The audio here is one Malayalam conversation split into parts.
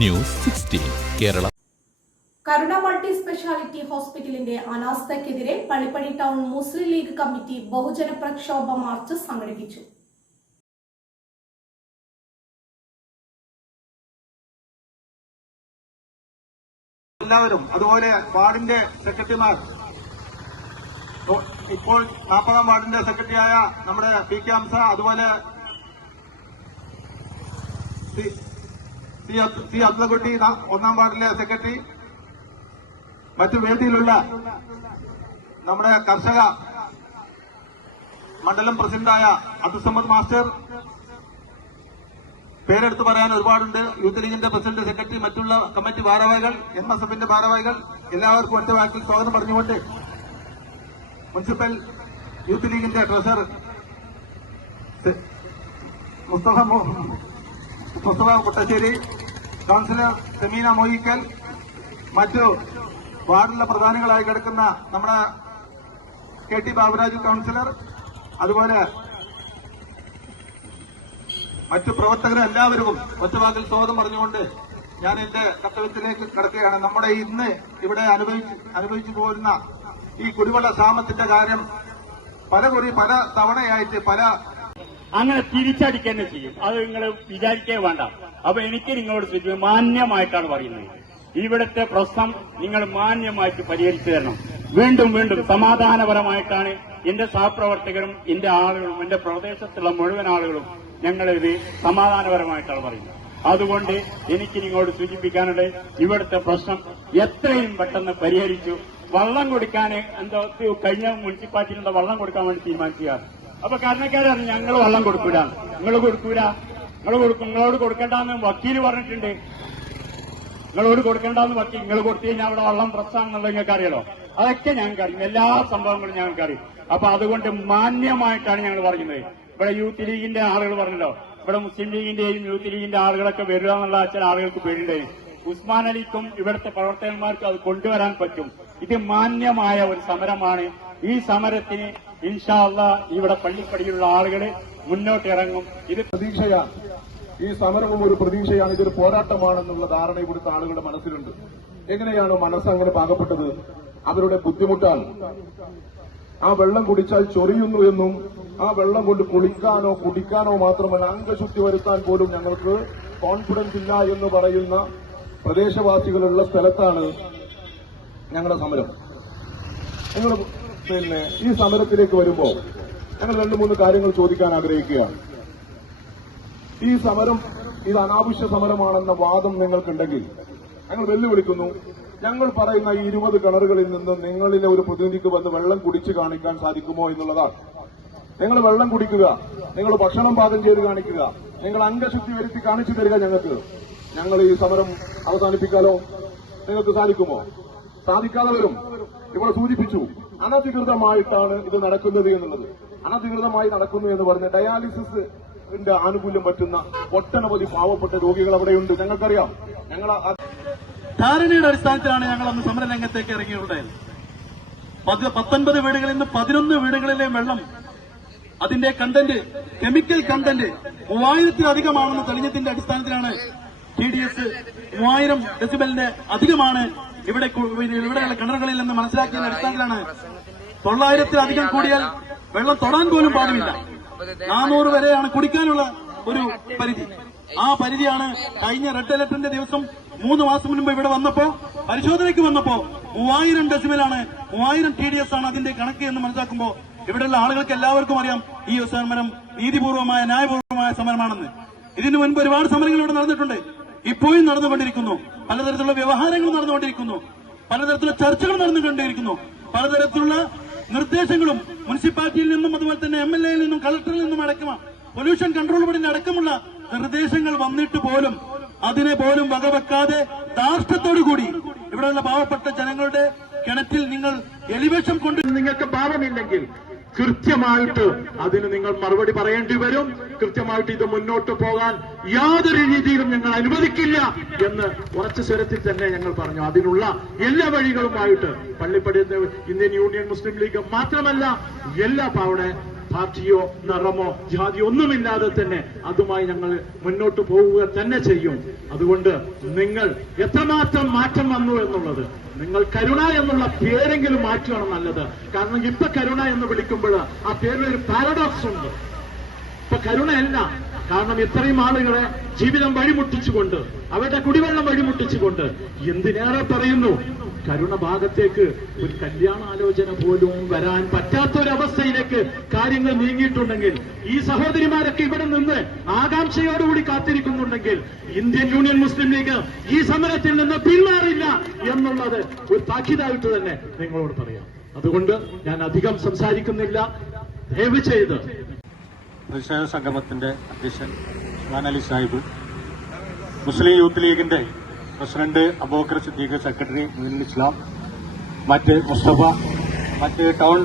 News sixteen Kerala. Karuna multi speciality ഹോസ്പിറ്റലിന്റെ അനാസ്ഥയ്ക്കെതിരെ Pallippadi town Muslim league committee ബഹുജന പ്രക്ഷോഭ മാർച്ച് സംഘടിപ്പിച്ചു. എല്ലാവരും അതുപോലെ വാർഡിന്റെ സെക്രട്ടറിമാർ ഇപ്പോൾ നാൽപ്പതാം വാർഡിന്റെ സെക്രട്ടറിയായ നമ്മുടെ പി കെ ഹംസ അതുപോലെ C- C Abdu- C Abdulkutty നാ- ഒന്നാം വാർഡിലെ സെക്രട്ടറി. മറ്റു വേദിയിലുള്ള നമ്മുടെ കർഷക മണ്ഡലം പ്രസിഡന്റായ അബ്ദുസമ്മദ് മാസ്റ്റർ. പേരെടുത്ത് പറയാൻ ഒരുപാടുണ്ട്. യൂത്ത് ലീഗിന്റെ പ്രസിഡന്റ് സെക്രട്ടറി മറ്റുള്ള കമ്മിറ്റി ഭാരവാഹികൾ എം എസ് എഫിന്റെ ഭാരവാഹികൾ എല്ലാവർക്കും ഒറ്റ വാക്കിൽ സ്വാഗതം പറഞ്ഞുകൊണ്ട് മുനിസിപ്പൽ യൂത്ത് ലീഗിന്റെ ട്രഷറർ മുസ്തഫ മുസ്തഫ കുട്ടശ്ശേരി കൌൺസിലർ സെമീന മൊയ്ക്കൽ മറ്റു വാർഡിലെ പ്രധാനികളായി കിടക്കുന്ന നമ്മുടെ കെ ടി ബാബുരാജ് കൌൺസിലർ അതുപോലെ മറ്റു പ്രവർത്തകർ എല്ലാവരും ഒറ്റവാക്കിൽ സ്വാഗതം പറഞ്ഞുകൊണ്ട് ഞാൻ എന്റെ കർത്തവ്യത്തിലേക്ക് കടക്കുകയാണ്. നമ്മുടെ ഇന്ന് ഇവിടെ അനുഭവിച്ചു അനുഭവിച്ചു പോരുന്ന ഈ കുടിവെള്ള ക്ഷാമത്തിന്റെ കാര്യം പല കുറി പല തവണയായിട്ട് പല അങ്ങനെ തിരിച്ചടിക്കുക ചെയ്യും. അത് നിങ്ങൾ വിചാരിക്കേ വേണ്ട. അപ്പൊ എനിക്ക് നിങ്ങളോട് ചോദിച്ചു മാന്യമായിട്ടാണ് പറയുന്നത്. ഇവിടുത്തെ പ്രശ്നം നിങ്ങൾ മാന്യമായിട്ട് പരിഹരിച്ചു തരണം. വീണ്ടും വീണ്ടും സമാധാനപരമായിട്ടാണ് എന്റെ സഹപ്രവർത്തകരും എന്റെ ആളുകളും എന്റെ പ്രദേശത്തുള്ള മുഴുവൻ ആളുകളും ഞങ്ങളിത് സമാധാനപരമായിട്ടാണ് പറയുന്നത്. അതുകൊണ്ട് എനിക്ക് നിങ്ങളോട് സൂചിപ്പിക്കാനുണ്ട് ഇവിടുത്തെ പ്രശ്നം എത്രയും പെട്ടെന്ന് പരിഹരിച്ചു. വള്ളം കൊടുക്കാൻ എന്തോ കഴിഞ്ഞ മുനിസിപ്പാലിറ്റിയിലുള്ള വള്ളം കൊടുക്കാൻ വേണ്ടി തീരുമാനിക്കുകയാണ് അപ്പൊ കാരണക്കാരാണ് ഞങ്ങൾ വെള്ളം കൊടുക്കൂല. നിങ്ങൾ കൊടുക്കൂല. നിങ്ങൾ കൊടുക്കും നിങ്ങളോട് കൊടുക്കണ്ടെന്ന് വക്കീൽ പറഞ്ഞിട്ടുണ്ട്. നിങ്ങളോട് കൊടുക്കണ്ടെന്ന് വക്കീൽ നിങ്ങൾ കൊടുത്തു കഴിഞ്ഞാൽ അവിടെ വള്ളം പ്രശ്നമാണെന്നുള്ളത് നിങ്ങൾക്ക് അറിയാലോ അതൊക്കെ ഞങ്ങൾക്ക് അറിയും എല്ലാ സംഭവങ്ങളും ഞങ്ങൾക്ക് അറിയും അപ്പൊ അതുകൊണ്ട് മാന്യമായിട്ടാണ് ഞങ്ങൾ പറയുന്നത്. ഇവിടെ യൂത്ത് ലീഗിന്റെ ആളുകൾ പറഞ്ഞല്ലോ. ഇവിടെ മുസ്ലിം ലീഗിന്റെയും യൂത്ത് ലീഗിന്റെ ആളുകളൊക്കെ വരിക എന്നുള്ള ചില ആളുകൾക്ക് പേരുണ്ടായിരുന്നു ഉസ്മാൻ അലിക്കും ഇവിടുത്തെ പ്രവർത്തകന്മാർക്കും അത് കൊണ്ടുവരാൻ പറ്റും. ഇത് മാന്യമായ ഒരു സമരമാണ്. ഈ സമരത്തിന് ഇൻഷാല്ല ഇവിടെ പള്ളിപ്പടിയിലുള്ള ആളുകൾ മുന്നോട്ടിറങ്ങും. ഇത് പ്രതീക്ഷയാണ്. ഈ സമരവും ഒരു പ്രതീക്ഷയാണ്. ഇതൊരു പോരാട്ടമാണെന്നുള്ള ധാരണ ഇവിടുത്തെ ആളുകളുടെ മനസ്സിലുണ്ട്. എങ്ങനെയാണ് മനസ്സ് അങ്ങനെ പാകപ്പെട്ടത്? അവരുടെ ബുദ്ധിമുട്ടാണ്. ആ വെള്ളം കുടിച്ചാൽ ചൊറിയുന്നു എന്നും ആ വെള്ളം കൊണ്ട് കുളിക്കാനോ കുടിക്കാനോ മാത്രമല്ല അംഗശുദ്ധി വരുത്താൻ പോലും ഞങ്ങൾക്ക് കോൺഫിഡൻസ് ഇല്ല എന്ന് പറയുന്ന പ്രദേശവാസികളുള്ള സ്ഥലത്താണ് ഞങ്ങളുടെ സമരം. നിങ്ങൾ പിന്നെ ഈ സമരത്തിലേക്ക് വരുമ്പോൾ ഞങ്ങൾ രണ്ട് മൂന്ന് കാര്യങ്ങൾ ചോദിക്കാൻ ആഗ്രഹിക്കുകയാണ്. ഈ സമരം ഇത് അനാവശ്യ സമരമാണെന്ന വാദം നിങ്ങൾക്കുണ്ടെങ്കിൽ ഞങ്ങൾ വെല്ലുവിളിക്കുന്നു. ഞങ്ങൾ പറയുന്ന ഈ ഇരുപത് കിണറുകളിൽ നിന്ന് നിങ്ങളിലെ ഒരു പ്രതിനിധിക്ക് വന്ന് വെള്ളം കുടിച്ചു കാണിക്കാൻ സാധിക്കുമോ എന്നുള്ളതാണ്. നിങ്ങൾ വെള്ളം കുടിക്കുക നിങ്ങൾ ഭക്ഷണം പാകം ചെയ്ത് കാണിക്കുക നിങ്ങൾ അംഗശുദ്ധി വരുത്തി കാണിച്ചു തരിക ഞങ്ങൾക്ക്. ഞങ്ങൾ ഈ സമരം അവസാനിപ്പിക്കാലോ? നിങ്ങൾക്ക് സാധിക്കുമോ? സാധിക്കാതെ വരും. ഇവിടെ സൂചിപ്പിച്ചു. അനധികൃതമായിട്ടാണ് ഇത് നടക്കുന്നത് എന്നുള്ളത്. അനധികൃതമായി നടക്കുന്നു എന്ന് പറഞ്ഞ ഡയാലിസിസ് ആനുകൂല്യം പറ്റുന്ന ഒട്ടനവധി പാവപ്പെട്ട രോഗികൾ അവിടെയുണ്ട്. ഞങ്ങൾക്കറിയാം. ഞങ്ങൾ ധാരണയുടെ അടിസ്ഥാനത്തിലാണ് ഞങ്ങൾ അന്ന് സമരരംഗത്തേക്ക് ഇറങ്ങിയിട്ടുണ്ടായത് പത്തൊൻപത് വീടുകളിൽ നിന്ന് പതിനൊന്ന് വീടുകളിലെ വെള്ളം അതിന്റെ കണ്ടന്റ് കെമിക്കൽ കണ്ടന്റ് മൂവായിരത്തിലധികമാണെന്ന് തെളിഞ്ഞതിന്റെ അടിസ്ഥാനത്തിലാണ് ടി ഡി എസ് മൂവായിരം ഡെസിബലിന്റെ അധികമാണ് ഇവിടെ ഇവിടെയുള്ള കിണറുകളിൽ നിന്ന് മനസ്സിലാക്കിയതിന്റെ അടിസ്ഥാനത്തിലാണ് തൊള്ളായിരത്തിലധികം കൂടിയാൽ വെള്ളം തൊടാൻ പോലും പാടില്ല. നാനൂറ് വരെയാണ് കുടിക്കാനുള്ള ഒരു പരിധി. ആ പരിധിയാണ് കഴിഞ്ഞ റെഡ് അലർട്ടിന്റെ ദിവസം മൂന്ന് മാസം മുൻപ് ഇവിടെ വന്നപ്പോ പരിശോധനയ്ക്ക് വന്നപ്പോ മൂവായിരം ഡെസിമലാണ് മൂവായിരം ടി ഡി എസ് ആണ് അതിന്റെ കണക്ക് എന്ന് മനസ്സിലാക്കുമ്പോൾ ഇവിടെയുള്ള ആളുകൾക്ക് എല്ലാവർക്കും അറിയാം ഈ സമരം നീതിപൂർവമായ ന്യായപൂർവമായ സമരമാണെന്ന്. ഇതിനു മുൻപ് ഒരുപാട് സമരങ്ങൾ ഇവിടെ നടന്നിട്ടുണ്ട്. ഇപ്പോഴും നടന്നുകൊണ്ടിരിക്കുന്നു. പലതരത്തിലുള്ള വ്യവഹാരങ്ങൾ നടന്നുകൊണ്ടിരിക്കുന്നു. പലതരത്തിലുള്ള ചർച്ചകൾ നടന്നുകൊണ്ടിരിക്കുന്നു. പലതരത്തിലുള്ള നിർദ്ദേശങ്ങളും മുനിസിപ്പാലിറ്റിയിൽ നിന്നും അതുപോലെ തന്നെ എം എൽ എയിൽ നിന്നും കളക്ടറിൽ നിന്നും അടക്കം പൊല്യൂഷൻ കൺട്രോൾ ബോർഡിന്റെ അടക്കമുള്ള നിർദ്ദേശങ്ങൾ വന്നിട്ട് പോലും അതിനെ പോലും വകവെക്കാതെ ധാർഷ്ട്യത്തോടു കൂടി ഇവിടെയുള്ള പാവപ്പെട്ട ജനങ്ങളുടെ കിണറ്റിൽ നിങ്ങൾ എലിവേഷൻ കൊണ്ട് നിങ്ങൾക്ക് ഭാവമില്ലെങ്കിൽ കൃത്യമായിട്ട് അതിന് നിങ്ങൾ മറുപടി പറയേണ്ടി വരും. കൃത്യമായിട്ട് ഇത് മുന്നോട്ട് പോകാൻ യാതൊരു രീതിയിലും ഞങ്ങൾ അനുവദിക്കില്ല എന്ന് ഉറച്ച സ്വരത്തിൽ തന്നെ ഞങ്ങൾ പറഞ്ഞു. അതിനുള്ള എല്ലാ വഴികളുമായിട്ട് Pallippadi Indian union Muslim league മാത്രമല്ല എല്ലാ പാവടെ പാർട്ടിയോ നിറമോ ജാതിയോ ഒന്നുമില്ലാതെ തന്നെ അതുമായി ഞങ്ങൾ മുന്നോട്ട് പോവുക തന്നെ ചെയ്യും. അതുകൊണ്ട് നിങ്ങൾ എത്രമാത്രം മാറ്റം വന്നു എന്നുള്ളത് നിങ്ങൾ കരുണ എന്നുള്ള പേരെങ്കിലും മാറ്റുകയാണ് നല്ലത്. കാരണം ഇപ്പൊ കരുണ എന്ന് വിളിക്കുമ്പോൾ ആ പേരിൽ ഒരു പാരഡോക്സ് ഉണ്ട്. ഇപ്പൊ കരുണയല്ല. കാരണം ഇത്രയും ആളുകളെ ജീവിതം വഴിമുട്ടിച്ചുകൊണ്ട് അവരുടെ കുടിവെള്ളം വഴിമുട്ടിച്ചുകൊണ്ട് എന്തിനേറെ പറയുന്നു? കരുണ ഭാഗത്തേക്ക് ഒരു കല്യാണാലോചന പോലും വരാൻ പറ്റാത്തൊരവസ്ഥയിലേക്ക് കാര്യങ്ങൾ നീങ്ങിയിട്ടുണ്ടെങ്കിൽ ഈ സഹോദരിമാരൊക്കെ ഇവിടെ നിന്ന് ആകാംക്ഷയോടുകൂടി കാത്തിരിക്കുന്നുണ്ടെങ്കിൽ ഇന്ത്യൻ യൂണിയൻ മുസ്ലിം ലീഗ് ഈ സമരത്തിൽ നിന്ന് പിന്മാറില്ല എന്നുള്ളത് ഒരു താക്കീതായിട്ട് തന്നെ നിങ്ങളോട് പറയാം. അതുകൊണ്ട് ഞാൻ അധികം സംസാരിക്കുന്നില്ല. ദയവ് ചെയ്ത് സംഗമത്തിന്റെ അധ്യക്ഷൻ അലി സാഹിബ് മുസ്ലിം യൂത്ത് ലീഗിന്റെ പ്രസിഡന്റ് അബോക്കർ സിദ്ദീഖ് സെക്രട്ടറി മുഹിനുൽ ഇസ്ലാം മറ്റ് മുസ്തഫ മറ്റ് ടൗൺ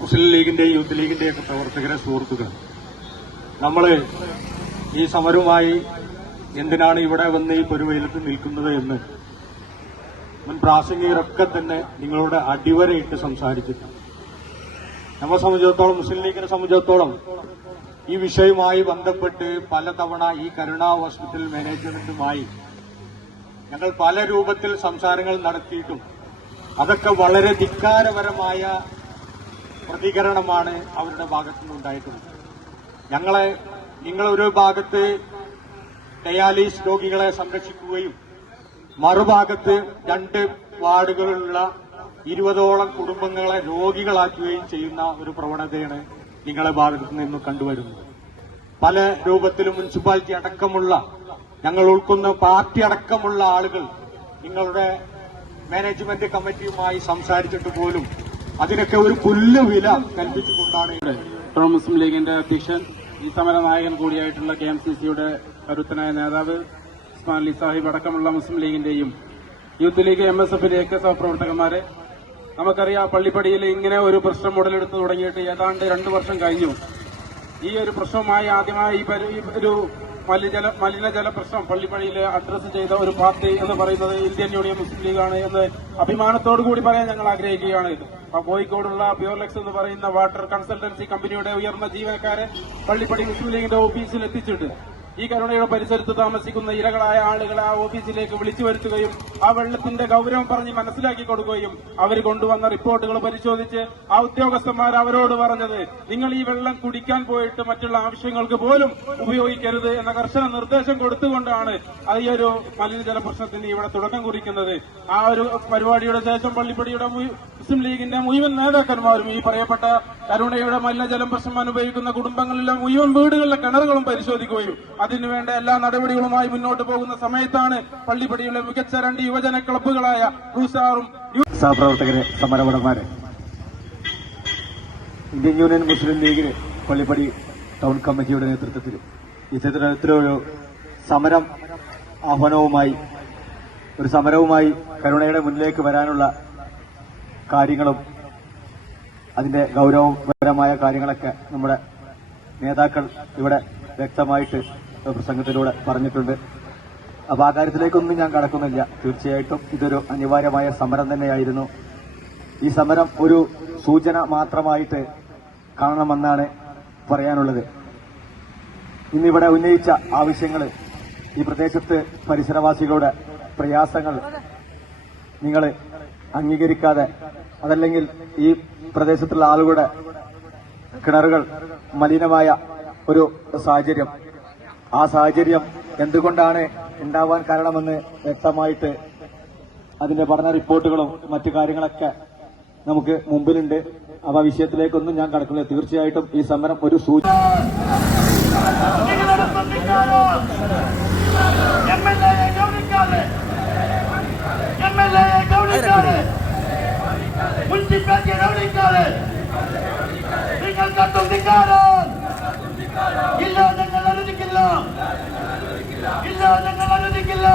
മുസ്ലിം ലീഗിന്റെ യൂത്ത് ലീഗിന്റെ ഒക്കെ പ്രവർത്തകരെ സുഹൃത്തുക്കൾ നമ്മൾ ഈ സമരവുമായി എന്തിനാണ് ഇവിടെ വന്ന് ഈ പെരുവയിലത്ത് നിൽക്കുന്നത് എന്ന് മുൻ പ്രാസംഗികരൊക്കെ തന്നെ നിങ്ങളോട് അടിവരയിട്ട് സംസാരിച്ചിട്ടുണ്ട്. നമ്മളെ സംബന്ധിച്ചിടത്തോളം മുസ്ലിം ലീഗിനെ സംബന്ധിച്ചിടത്തോളം ഈ വിഷയവുമായി ബന്ധപ്പെട്ട് പലതവണ ഈ കരുണ ഹോസ്പിറ്റൽ മാനേജ്മെന്റുമായി ഞങ്ങൾ പല രൂപത്തിൽ സംസാരങ്ങൾ നടത്തിയിട്ടും അതൊക്കെ വളരെ ധിക്കാരപരമായ പ്രതികരണമാണ് അവരുടെ ഭാഗത്തു നിന്നുണ്ടായിട്ടുള്ളത് ഞങ്ങളെ നിങ്ങളൊരു ഭാഗത്ത് ഡയാലിസ് രോഗികളെ സംരക്ഷിക്കുകയും മറുഭാഗത്ത് രണ്ട് വാർഡുകളിലുള്ള ഇരുപതോളം കുടുംബങ്ങളെ രോഗികളാക്കുകയും ചെയ്യുന്ന ഒരു പ്രവണതയാണ് നിങ്ങളെ ഭാഗത്തു നിന്ന് കണ്ടുവരുന്നത്. പല രൂപത്തിലും മുനിസിപ്പാലിറ്റി അടക്കമുള്ള ഞങ്ങൾ ഉൾക്കുന്ന പാർട്ടി അടക്കമുള്ള ആളുകൾ നിങ്ങളുടെ മാനേജ്മെന്റ് കമ്മിറ്റിയുമായി സംസാരിച്ചിട്ട് പോലും അതിനൊക്കെ ഒരു പുല്ല് വില കൽപ്പിച്ചുകൊണ്ടാണ് ഇവിടെ മുസ്ലിം ലീഗിന്റെ അധ്യക്ഷൻ ഈ സമര നായകൻ കൂടിയായിട്ടുള്ള കെ എം സി സിയുടെ കരുത്തനായ നേതാവ് ഉസ്മാൻ അലി സാഹിബ് അടക്കമുള്ള മുസ്ലിം ലീഗിന്റെയും യൂത്ത് ലീഗ് എം എസ് എഫിന്റെയൊക്കെ സഹപ്രവർത്തകന്മാരെ. നമുക്കറിയാം പള്ളിപ്പടിയിൽ ഇങ്ങനെ ഒരു പ്രശ്നം ഉടലെടുത്ത് തുടങ്ങിയിട്ട് ഏതാണ്ട് രണ്ടു വർഷം കഴിഞ്ഞു. ഈ ഒരു പ്രശ്നവുമായി ആദ്യമായി ഒരു മലിനജല മലിനജല പ്രശ്നം പള്ളിപ്പണിയിൽ അഡ്രസ് ചെയ്ത ഒരു പാർട്ടി എന്ന് പറയുന്നത് ഇന്ത്യൻ യൂണിയൻ മുസ്ലിം ലീഗാണ് എന്ന് അഭിമാനത്തോടു കൂടി പറയാൻ ഞങ്ങൾ ആഗ്രഹിക്കുകയാണ് ഇത്. കോഴിക്കോടുള്ള പ്യൂർലെക്സ് എന്ന് പറയുന്ന വാട്ടർ കൺസൾട്ടൻസി കമ്പനിയുടെ ഉയർന്ന ജീവനക്കാരെ പള്ളിപ്പടി മുസ്ലിം ലീഗിന്റെ ഓഫീസിൽ എത്തിച്ചിട്ട് ഈ കരുണയുടെ പരിസരത്ത് താമസിക്കുന്ന ഇരകളായ ആളുകളെ ആ ഓഫീസിലേക്ക് വിളിച്ചു വരുത്തുകയും ആ വെള്ളത്തിന്റെ ഗൗരവം പറഞ്ഞ് മനസ്സിലാക്കി കൊടുക്കുകയും അവർ കൊണ്ടുവന്ന റിപ്പോർട്ടുകൾ പരിശോധിച്ച് ആ ഉദ്യോഗസ്ഥന്മാർ അവരോട് പറഞ്ഞത് നിങ്ങൾ ഈ വെള്ളം കുടിക്കാൻ പോയിട്ട് മറ്റുള്ള ആവശ്യങ്ങൾക്ക് പോലും ഉപയോഗിക്കരുത് എന്ന കർശന നിർദ്ദേശം കൊടുത്തുകൊണ്ടാണ് ഈ ഒരു മലിനജല പ്രശ്നത്തിന് ഇവിടെ തുടക്കം കുറിക്കുന്നത്. ആ ഒരു പരിപാടിയുടെ ശേഷം പള്ളിപ്പടിയുടെ മുസ്ലിം ലീഗിന്റെ മുഴുവൻ നേതാക്കന്മാരും ഈ പറയപ്പെട്ട കരുണയുടെ മലിനജലം പ്രശ്നം അനുഭവിക്കുന്ന കുടുംബങ്ങളിലെ മുഴുവൻ വീടുകളിലെ കിണറുകളും പരിശോധിക്കുകയും അതിനുവേണ്ട എല്ലാ നടപടികളുമായി മുന്നോട്ട് പോകുന്ന സമയത്താണ് പള്ളിപ്പടിയിലെ മികച്ച രണ്ട് യുവജന ക്ലബ്ബുകളായ റൂസാറും സഹപ്രവർത്തകരെ സമരപടന്മാരെ ഇന്ത്യൻ യൂണിയൻ മുസ്ലിം ലീഗിന് പള്ളിപ്പടി ടൗൺ കമ്മിറ്റിയുടെ നേതൃത്വത്തിൽ ഇത്തരത്തിലൊരു സമരം ആഹ്വാനവുമായി ഒരു സമരവുമായി കരുണയുടെ മുന്നിലേക്ക് വരാനുള്ള കാര്യങ്ങളും അതിന്റെ ഗൗരവപരമായ കാര്യങ്ങളൊക്കെ നമ്മുടെ നേതാക്കൾ ഇവിടെ വ്യക്തമായിട്ട് പ്രസംഗത്തിലൂടെ പറഞ്ഞിട്ടുണ്ട്. അപ്പൊ ആ കാര്യത്തിലേക്കൊന്നും ഞാൻ കടക്കുന്നില്ല. തീർച്ചയായിട്ടും ഇതൊരു അനിവാര്യമായ സമരം തന്നെയായിരുന്നു. ഈ സമരം ഒരു സൂചന മാത്രമായിട്ട് കാണണമെന്നാണ് പറയാനുള്ളത്. ഇന്നിവിടെ ഉന്നയിച്ച ആവശ്യങ്ങൾ ഈ പ്രദേശത്ത് പരിസരവാസികളുടെ പ്രയാസങ്ങൾ നിങ്ങൾ അംഗീകരിക്കാതെ അതല്ലെങ്കിൽ ഈ പ്രദേശത്തുള്ള ആളുകളുടെ കിണറുകൾ മലിനമായ ഒരു സാഹചര്യം ആ സാഹചര്യം എന്തുകൊണ്ടാണ് ഉണ്ടാവാൻ കാരണമെന്ന് വ്യക്തമായിട്ട് അതിന്റെ പഠന റിപ്പോർട്ടുകളും മറ്റു കാര്യങ്ങളൊക്കെ നമുക്ക് മുമ്പിലുണ്ട്. അപ്പൊ ആ വിഷയത്തിലേക്കൊന്നും ഞാൻ കടക്കുന്നില്ല തീർച്ചയായിട്ടും ഈ സമരം ഒരു സൂചന. നിങ്ങൾ ഇല്ല ഞങ്ങൾ അനുവദിക്കില്ല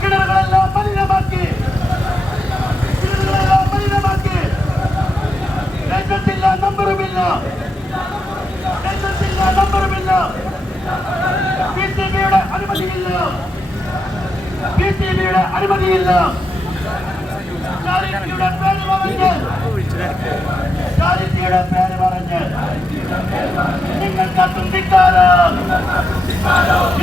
കിണറുകളെല്ലാം മലിനമാക്കി. കിണറുകളെല്ലാം മലിനമാക്കി. രംഗത്തില്ല നമ്പറുമില്ല. രംഗത്തില്ല നമ്പറുമില്ല. ബി സി ബിയുടെ അനുമതിയില്ല. ബി സി ബിയുടെ അനുമതിയില്ല. ചാരിറ്റിയുടെ പേര് പറഞ്ഞ് നിങ്ങൾക്ക് തുമ്പിക്കാരം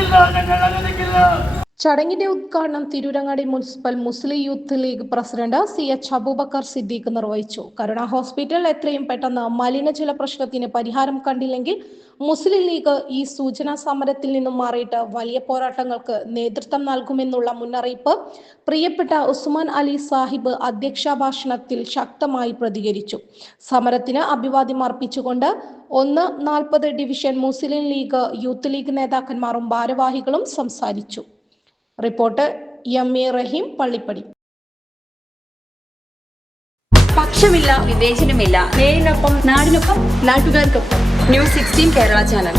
ഇല്ല ഞങ്ങൾ അനുവദിക്കില്ല ചടങ്ങിന്റെ ഉദ്ഘാടനം Tirurangadi municipal Muslim youth league president C H Abubakar Siddique നിർവഹിച്ചു. കരുണ ഹോസ്പിറ്റൽ എത്രയും പെട്ടെന്ന് മലിനജല പ്രശ്നത്തിന് പരിഹാരം കണ്ടില്ലെങ്കിൽ മുസ്ലിം ലീഗ് ഈ സൂചനാ സമരത്തിൽ നിന്നും മാറിയിട്ട് വലിയ പോരാട്ടങ്ങൾക്ക് നേതൃത്വം നൽകുമെന്നുള്ള മുന്നറിയിപ്പ് പ്രിയപ്പെട്ട ഉസ്മാൻ അലി സാഹിബ് അധ്യക്ഷ ഭാഷണത്തിൽ ശക്തമായി പ്രതികരിച്ചു. സമരത്തിന് അഭിവാദ്യം അർപ്പിച്ചുകൊണ്ട് ഒന്ന് നാൽപ്പത് division Muslim league youth league നേതാക്കന്മാരും ഭാരവാഹികളും സംസാരിച്ചു. Report M A Rahim Pallippadi പക്ഷമില്ല വിവേചനമില്ല. നേരിനൊപ്പം നാടിനൊപ്പം നാട്ടുകാർക്കൊപ്പം. News sixteen Kerala channel